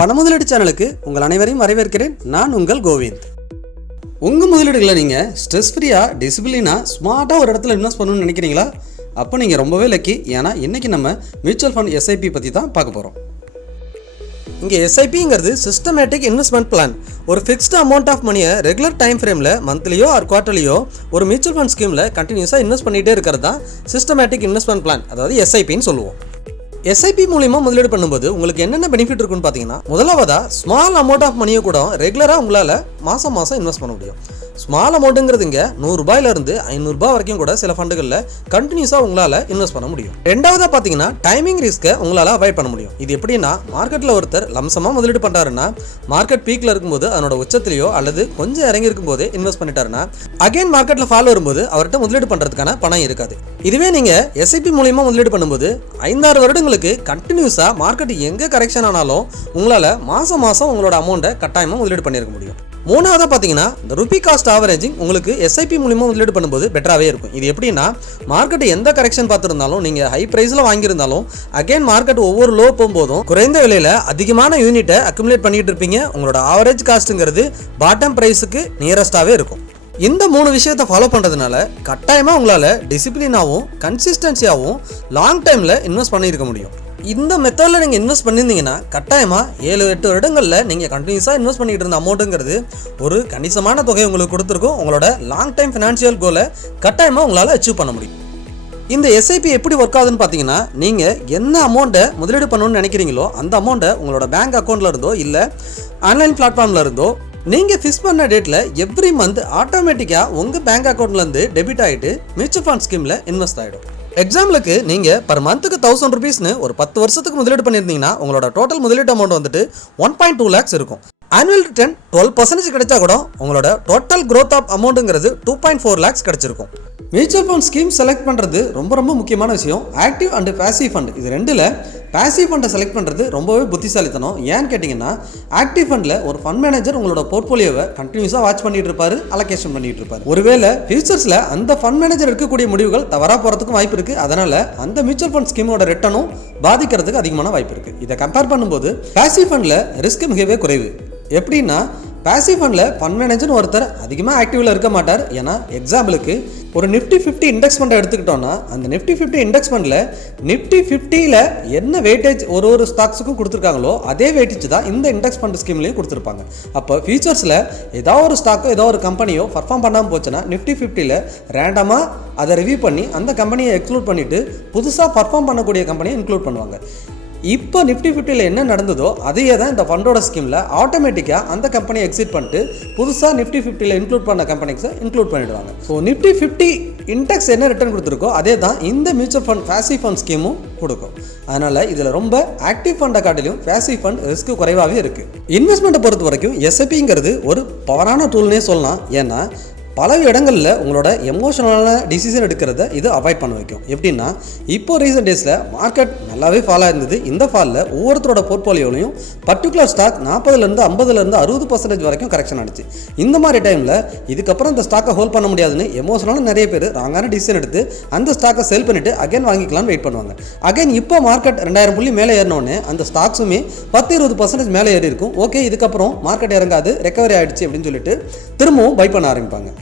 பண முதலீடு சேனலுக்கு உங்கள் அனைவரையும் வரவேற்கிறேன். நான் உங்கள் கோவிந்த். உங்கள் முதலீடுகளை நீங்கள் ஸ்ட்ரெஸ் ஃப்ரீயாக டிசிப்ளினாக ஸ்மார்ட்டாக ஒரு இடத்துல இன்வெஸ்ட் பண்ணணும்னு நினைக்கிறீங்களா? அப்போ நீங்கள் ரொம்பவே லக்கி ஏன்னா இன்றைக்கி நம்ம மியூச்சுவல் ஃபண்ட் எஸ்ஐபி பற்றி தான் பார்க்க போகிறோம் இங்கே எஸ்ஐபிங்கிறது சிஸ்டமேட்டிக் இன்வெஸ்ட்மெண்ட் பிளான் ஒரு ஃபிக்ஸ்டு அமௌண்ட் ஆஃப் மணியை ரெகுலர் டைம் ஃப்ரேமில் மந்த்லியோ ஆர் குவார்ட்டர்லியோ ஒரு மியூச்சுவல் ஃபண்ட் ஸ்கீமில் கண்டினியூஸாக இன்வெஸ்ட் பண்ணிகிட்டே இருக்கிறது தான் சிஸ்டமேட்டிக் இன்வெஸ்ட்மெண்ட் பிளான் அதாவது எஸ்ஐபின்னு சொல்லுவோம். எஸ்ஐபி மூலியமா முதலீடு பண்ணும்போது உங்களுக்கு என்னென்ன பெனிஃபிட் இருக்குன்னு பார்த்தீங்கன்னா முதலாவதா ஸ்மால் அமௌண்ட் ஆஃப் மணியை கூட ரெகுலராக உங்களால் மாதம் மாதம் இன்வெஸ்ட் பண்ண முடியும். ஸ்மால் அமௌண்ட்டுங்கிறது இங்கே நூறுரூபாயிலிருந்து ஐநூறுரூபா வரைக்கும் கூட சில ஃபண்டுகளில் கண்டினியூஸாக உங்களால் இன்வெஸ்ட் பண்ண முடியும். ரெண்டாவதாக பார்த்தீங்கன்னா டைமிங் ரிஸ்க்கை உங்களால் அவாய்ட் பண்ண முடியும். இது எப்படின்னா மார்க்கெட்டில் ஒருத்தர் லம்சமாக முதலீடு பண்ணுறாருன்னா மார்க்கெட் பீக்கில் இருக்கும்போது அதனோட உச்சத்திலேயோ அல்லது கொஞ்சம் இறங்கி இருக்கும்போது இன்வெஸ்ட் பண்ணிட்டாருன்னா அகைன் மார்க்கெட்டில் ஃபால் வரும்போது அவர்கிட்ட முதலீடு பண்ணுறதுக்கான பணம் இருக்காது. இதுவே நீங்கள் எஸ்ஐபி மூலியமாக முதலீடு பண்ணும்போது ஐந்தாறு உங்களுக்கு கண்டினியூஸாக மார்க்கெட் எங்கே கரெக்ஷன் ஆனாலும் உங்களால் மாதம் மாதம் உங்களோட அமௌண்ட்டை கட்டாயமாக முதலீடு பண்ணியிருக்க முடியும். மூணாவதாக பார்த்தீங்கன்னா இந்த ருபி காஸ்ட் ஆவரேஜிங் உங்களுக்கு எஸ்ஐபி மூலிமா முதலீடு பண்ணும்போது பெட்டராகவே இருக்கும். இது எப்படின்னா மார்க்கெட் எந்த கரெக்ஷன் பார்த்துருந்தாலும் நீங்கள் ஹை ப்ரைஸில் வாங்கியிருந்தாலும் அகைன் மார்க்கெட் ஒவ்வொரு லோ போகும்போதும் குறைந்த விலையில் அதிகமான யூனிட்டை அக்குமுலேட் பண்ணிட்டு இருப்பீங்க. உங்களோட ஆவரேஜ் காஸ்ட்டுங்கிறது பாட்டம் ப்ரைஸுக்கு நியரஸ்ட்டாகவே இருக்கும். இந்த மூணு விஷயத்தை ஃபாலோ பண்ணுறதுனால கட்டாயமாக உங்களால் டிசிப்ளினாகவும் கன்சிஸ்டன்சியாகவும் லாங் டைமில் இன்வெஸ்ட் பண்ணியிருக்க முடியும். இந்த மெத்தடில் நீங்கள் இன்வெஸ்ட் பண்ணியிருந்தீங்கன்னா கட்டாயமாக ஏழு எட்டு வருடங்களில் நீங்கள் கண்டினியூஸாக இன்வெஸ்ட் பண்ணிக்கிட்டு இருந்த அமௌண்ட்டுங்கிறது ஒரு கணிசமான தொகை உங்களுக்கு கொடுத்துருக்கும். உங்களோட லாங் டைம் ஃபினான்ஷியல் கோலை கட்டாயமாக உங்களால் அச்சீவ் பண்ண முடியும். இந்த எஸ்ஐபி எப்படி ஒர்க் ஆகுதுன்னு பார்த்தீங்கன்னா நீங்கள் என்ன அமௌண்ட்டை முதலீடு பண்ணணும்னு நினைக்கிறீங்களோ அந்த அமௌண்ட்டை உங்களோட பேங்க் அக்கௌண்ட்டில் இருந்தோ இல்லை ஆன்லைன் பிளாட்ஃபார்மில் இருந்தோ நீங்கள் ஃபிக்ஸ் பண்ண டேட்டில் எவ்ரி மந்த் ஆட்டோமேட்டிக்காக உங்கள் பேங்க் அக்கௌண்ட்லேருந்து டெபிட் ஆகிட்டு மியூச்சுவல் ஃபண்ட் ஸ்கீமில் இன்வெஸ்ட் ஆகிடும் எக்ஸாம்பிளுக்கு நீங்கள் பர் மந்த்துக்கு தௌசண்ட் ருபீஸ்னு ஒரு பத்து வருஷத்துக்கு முதலீடு பண்ணியிருந்தீங்கன்னா உங்களோட டோட்டல் முதலீட்டு அமௌண்ட் வந்துட்டு ஒன் பாயிண்ட் டூ லேக்ஸ் இருக்கும். ஆனுவல் ரிட்டர்ன் டுவெல் பர்சன்டேஜ் கிடைச்சா கூட உங்களோட டோட்டல் க்ரோத் ஆஃப் அமௌண்ட்டுங்கிறது டூ பாயிண்ட் ஃபோர் லேக்ஸ் கிடச்சிருக்கும். மியூச்சுவல் ஃபண்ட் ஸ்கீம் செலக்ட் பண்ணுறது ரொம்ப ரொம்ப முக்கியமான விஷயம். ஆக்டிவ் அண்ட் பேசிவ் ஃபண்ட் இது ரெண்டில் பேசிவ் ஃபண்டை செலக்ட் பண்ணுறது ரொம்பவே புத்திசாலித்தனம். ஏன்னு கேட்டிங்கன்னா ஆக்டிவ் ஃபண்டில் ஒரு ஃபண்ட் மேனேஜர் உங்களோட போர்ட்ஃபோலியோவை கண்டினியூஸாக வாட்ச் பண்ணிட்டு இருப்பாரு அலோகேஷன் பண்ணிட்டு இருப்பாரு ஒருவேளை ஃபியூச்சர்ஸில் அந்த ஃபண்ட் மேனேஜர் இருக்கக்கூடிய முடிவுகள் தவறாக போகிறதுக்கும் வாய்ப்பு இருக்குது அதனால் அந்த மியூச்சுவல் ஃபண்ட் ஸ்கீமோட ரிட்டனும் பாதிக்கிறதுக்கு அதிகமான வாய்ப்பு இருக்குது இதை கம்பேர் பண்ணும்போது பேசிவ் ஃபண்டில் ரிஸ்க் மிகவே குறைவு. எப்படின்னா பேசிவ் ஃபண்டில் ஃபண்ட் மேனேஜர்னு ஒருத்தர் அதிகமாக ஆக்டிவில் இருக்க மாட்டார். ஏன்னா எக்ஸாம்பிளுக்கு ஒரு நிஃப்டி ஃபிஃப்டி இண்டெக்ஸ் ஃபண்டை எடுத்துக்கிட்டோம்னா அந்த நிஃப்டி ஃபிஃப்டி இண்டெக்ஸ் ஃபண்டில் நிஃப்டி ஃபிஃப்டியில் என்ன வெயிட்டேஜ் ஒரு ஒரு ஸ்டாக்ஸுக்கும் கொடுத்துருக்காங்களோ அதே வெயிட்டேஜ் தான் இந்த இண்டெக்ஸ் ஃபண்ட் ஸ்கீம்லேயும் கொடுத்துருப்பாங்க. அப்போ ஃபியூச்சர்ஸில் ஏதோ ஒரு ஸ்டாக்கோ ஏதோ ஒரு கம்பெனியோ பர்ஃபார்ம் பண்ணாமல் போச்சுன்னா நிஃப்டி ஃபிஃப்டியில் ரேண்டமாக அதை ரிவ்யூ பண்ணி அந்த கம்பெனியை எக்ஸ்க்ளூட் பண்ணிவிட்டு புதுசாக பர்ஃபார்ம் பண்ணக்கூடிய கம்பெனியை இன்க்ளூட் பண்ணுவாங்க. இப்போ நிஃப்டி ஃபிஃப்டியில் என்ன நடந்ததோ அதையே தான் இந்த ஃபண்டோட ஸ்கீமில் ஆட்டோமேட்டிக்காக அந்த கம்பெனியை எக்ஸிட் பண்ணிட்டு புதுசாக நிஃப்டி ஃபிஃப்டியில் இன்க்ளூட் பண்ண கம்பெனிஸை இன்க்ளூட் பண்ணிடுவாங்க. ஸோ நிஃப்டி ஃபிஃப்டி இன்டெக்ஸ் என்ன ரிட்டர்ன் கொடுத்துருக்கோ அதே தான் இந்த மியூச்சுவல் ஃபண்ட் ஃபேசி ஃபண்ட் ஸ்கீமும் கொடுக்கும். அதனால் இதில் ரொம்ப ஆக்டிவ் ஃபண்டை காட்டிலும் ஃபேசி ஃபண்ட் ரிஸ்க் குறைவாகவே இருக்குது இன்வெஸ்ட்மெண்ட்டை பொறுத்த வரைக்கும் எஸ்ஐபிங்கிறது ஒரு பவரான டூல்னே சொல்லலாம். ஏன்னா பல இடங்களில் உங்களோட எமோஷனலான டிசிஷன் எடுக்கிறத இது அவாய்ட் பண்ண வைக்கும். எப்படின்னா இப்போ ரீசெண்ட் டேஸில் மார்க்கெட் நல்லாவே ஃபாலாக இருந்தது இந்த ஃபாலில் ஒவ்வொருத்தரோட போர்ட்ஃபோலியோலையும் பர்டிகுலர் ஸ்டாக் நாற்பதுலேருந்து ஐம்பதுலேருந்து அறுபது பர்சன்டேஜ் வரைக்கும் கரெக்ஷன் ஆனிச்சு இந்த மாதிரி டைமில் இதுக்கப்புறம் இந்த ஸ்டாக்கை ஹோல்ட் பண்ண முடியாதுன்னு எமோஷனலாக நிறைய பேர் ராங்கான டிசிஷன் எடுத்து அந்த ஸ்டாக்கை செல் பண்ணிவிட்டு அகைன் வாங்கிக்கலாம்னு வெயிட் பண்ணுவாங்க. அகைன் இப்போ மார்க்கெட் ரெண்டாயிரம் புள்ளி மேலே ஏறினோடனே அந்த ஸ்டாக்ஸுமே பத்து இருபது பர்சன்டேஜ் மேலே ஏறி இருக்கும். ஓகே இதுக்கப்புறம் மார்க்கெட் இறங்காது ரெக்கவரி ஆகிடுச்சு அப்படின்னு சொல்லிட்டு திரும்பவும் பை பண்ண ஆரம்பிப்பாங்க.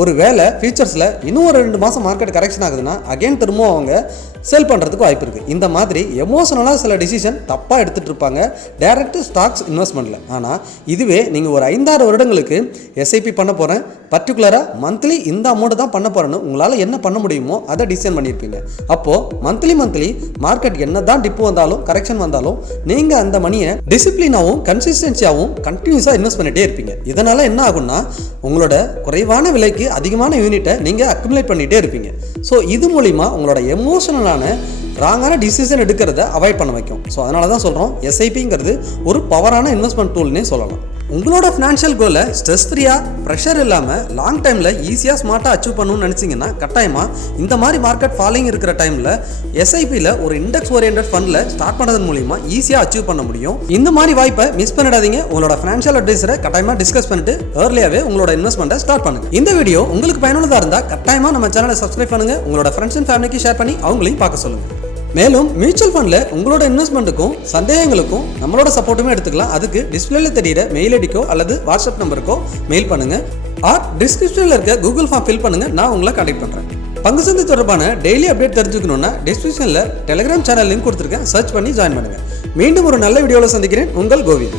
ஒரு வேளை ஃபியூச்சர்ஸில் இன்னும் ஒரு ரெண்டு மாதம் மார்க்கெட் கரெக்ஷன் ஆகுதுன்னா அகைன் திரும்பவும் அவங்க செல் பண்ணுறதுக்கு வாய்ப்பு இருக்குது இந்த மாதிரி எமோஷனலாக சில டிசிஷன் தப்பாக எடுத்துகிட்டு இருப்பாங்க. டேரக்ட் ஸ்டாக்ஸ் இன்வெஸ்ட்மெண்ட்டில் ஆனால் இதுவே நீங்கள் ஒரு ஐந்தாறு வருடங்களுக்கு எஸ்ஐபி பண்ண போகிறேன் பர்டிகுலராக மந்த்லி இந்த அமௌண்ட்டு தான் பண்ண போகிறேன்னு உங்களால் என்ன பண்ண முடியுமோ அதை டிசைன் பண்ணியிருப்பீங்க. அப்போது மந்த்லி மந்த்லி மார்க்கெட் என்ன தான் டிப்பு வந்தாலும் கரெக்ஷன் வந்தாலும் நீங்கள் அந்த மணியை டிசிப்ளினாகவும் கன்சிஸ்டன்சியாகவும் கண்டினியூஸாக இன்வெஸ்ட் பண்ணிகிட்டே இருப்பீங்க. இதனால் என்ன ஆகும்னா உங்களோட குறைவான விலைக்கு அதிகமான யூனிட்டை நீங்கள் அக்குமுலேட் பண்ணிகிட்டே இருப்பீங்க. ஸோ இது மூலிமா உங்களோட எமோஷனலான ராங்கான டிசிஷன் எடுக்கிறத அவாய்ட் பண்ண வைக்கும். ஸோ அதனால தான் சொல்கிறோம் எஸ்ஐபிங்கிறது ஒரு பவரான இன்வெஸ்ட்மெண்ட் டூல்னே சொல்லலாம். உங்களோட ஃபினான்ஷியல் கோலை ஸ்ட்ரெஸ் ஃப்ரீயாக ப்ரெஷர் இல்லாமல் லாங் டைமில் ஈஸியாக ஸ்மார்ட்டாக அச்சீவ் பண்ணணும்னு நினச்சிங்கன்னா கட்டாயமாக இந்த மாதிரி மார்க்கெட் ஃபாலோயிங் இருக்கிற டைமில் எஸ்ஐபியில் ஒரு இண்டெக்ஸ் ஓரியன்ட் ஃபண்டில் ஸ்டார்ட் பண்ணுறது மூலிமா ஈஸியாக அச்சீவ் பண்ண முடியும். இந்த மாதிரி வாய்ப்பை மிஸ் பண்ணிடாதீங்க. உங்களோட ஃபினான்ஷியல் அட்வைஸரை கட்டாயமாக டிஸ்கஸ் பண்ணிட்டு ஏர்லியாகவே உங்களோட இன்வெஸ்ட்மெண்ட்டை ஸ்டார்ட் பண்ணுங்க. இந்த வீடியோ உங்களுக்கு பயனுள்ளதாக இருந்தால் கட்டாயமாக நம்ம சேனலை சப்ஸ்கிரைப் பண்ணுங்க. உங்களோட ஃப்ரெண்ட்ஸ் அண்ட் ஃபேமிலிக்கு ஷேர் பண்ணி அவங்களையும் பார்க்க சொல்லுங்கள் மேலும் மியூச்சுவல் ஃபண்டில் உங்களோட இன்வெஸ்ட்மெண்ட்டுக்கும் சந்தேகங்களுக்கும் நம்மளோட சப்போர்ட்டுமே எடுத்துக்கலாம். அதுக்கு டிஸ்பிளேல தெரியிற மெயில் ஐடிக்கோ அல்லது வாட்ஸ்அப் நம்பருக்கோ மெயில் பண்ணுங்க. ஆர் டிஸ்கிரிப்ஷனில் இருக்க கூகுள் ஃபார்ம் ஃபில் பண்ணுங்க. நான் உங்களை கான்டாக்ட் பண்ணுறேன் பங்கு சந்தை தொடர்பான டெய்லி அப்டேட் தெரிஞ்சுக்கணுன்னா டிஸ்கிரிப்ஷனில் டெலிகிராம் சேனல் லிங்க் கொடுத்துருக்கேன். சர்ச் பண்ணி ஜாயின் பண்ணுங்க. மீண்டும் ஒரு நல்ல வீடியோவில் சந்திக்கிறேன். உங்கள் கோவிந்த்.